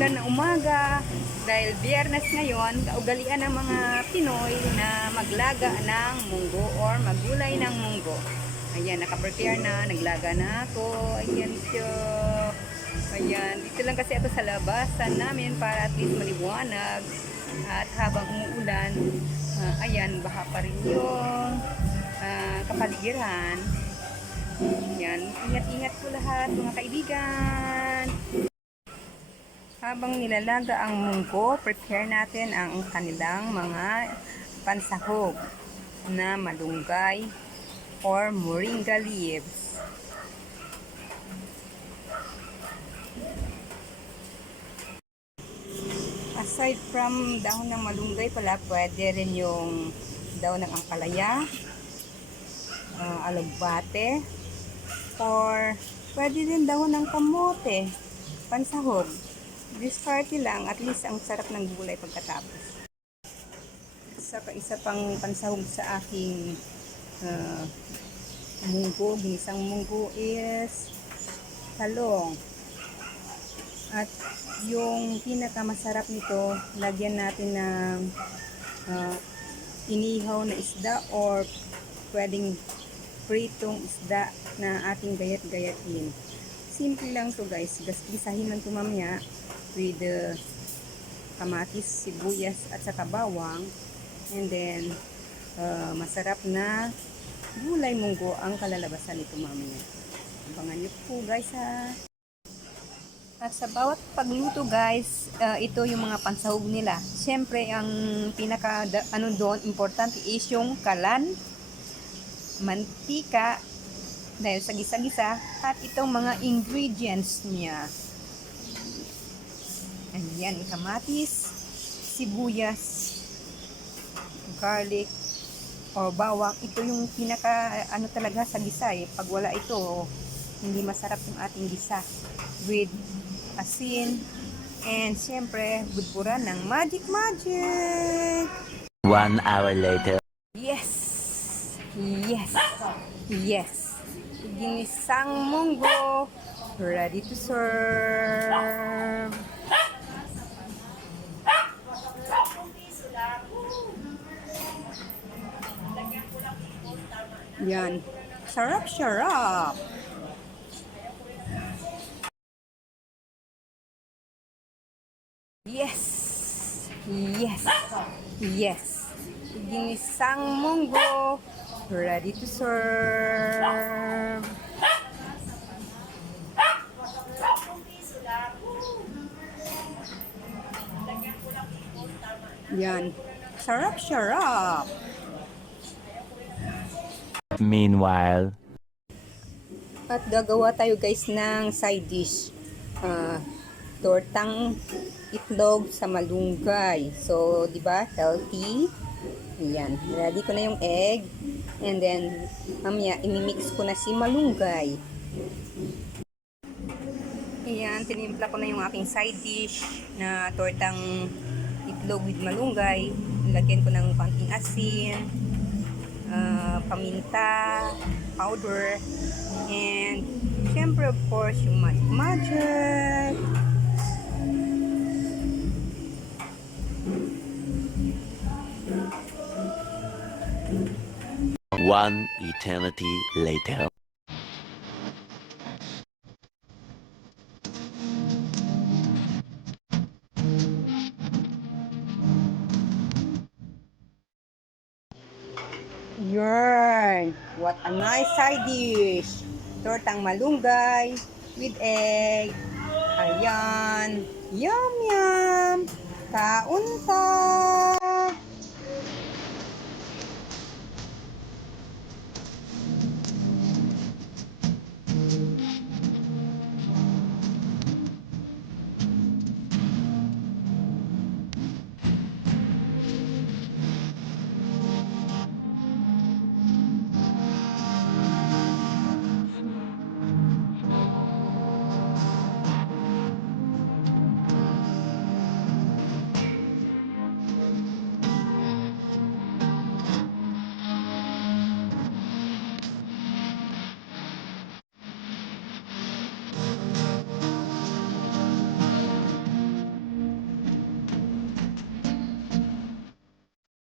umuulan na umaga dahil biyernes ngayon, kaugalian ng mga Pinoy na maglaga ng munggo or maggulay ng munggo. Ayan, nakaprepare na, naglaga na ako. Ayan siya. Ayan, dito lang kasi ako sa labasan namin para at least maliwanag. At habang umuulan, ah, ayan, baha pa rin yung ah, kapaligiran. Yan, ingat-ingat po lahat mga kaibigan. Habang nilalaga ang munggo, prepare natin ang kanilang mga pansahog na malunggay or moringa leaves. Aside from dahon ng malunggay pala, pwede rin yung dahon ng ampalaya, uh, alugbate, or pwede din dahon ng kamote, pansahog. Discarte lang, at least ang sarap ng gulay pagkatapos. Isa pa isa pang pansahog sa aking uh, munggo, ginisang munggo is talong. At yung pinakamasarap nito, lagyan natin ng uh, inihaw na isda or pwedeng pritong isda na ating gayat-gayatin. Simple lang to guys. Gaskisahin lang to mamaya with the kamatis, sibuyas at saka bawang. And then, uh, masarap na gulay munggo ang kalalabasan nito mamaya. Abangan nyo po guys ha. At sa bawat pagluto guys, uh, ito yung mga pansahog nila. Siyempre, ang pinaka ano doon, importante is yung kalan, mantika, dahil sa gisa-gisa, at itong mga ingredients niya. Ayan, kamatis, sibuyas, garlic, o bawang. Ito yung pinaka, ano talaga sa gisa eh. Pag wala ito, hindi masarap yung ating gisa. With asin, and siyempre, budburan ng magic magic! One hour later. Yes! Yes! Yes! Ginisang munggo, ready to serve! Yan. Sarap, sarap! Yes! Yes! Yes! Ginisang munggo, ready to serve! Yan. Sarap, sarap! Meanwhile. At gagawa tayo guys ng side dish. Ah, tortang itlog sa malunggay. So, di ba? Healthy. Ayan. Ready ko na yung egg. And then, mamaya, imimix ko na si malunggay. Ayan, tinimpla ko na yung aking side dish na tortang itlog with malunggay. Lagyan ko ng konting asin, paminta, powder, and syempre of course yung magic magic. One eternity later. Yarn! What a nice side dish! Tortang malunggay with egg. Ayan. Yum, yum! Kaun pa!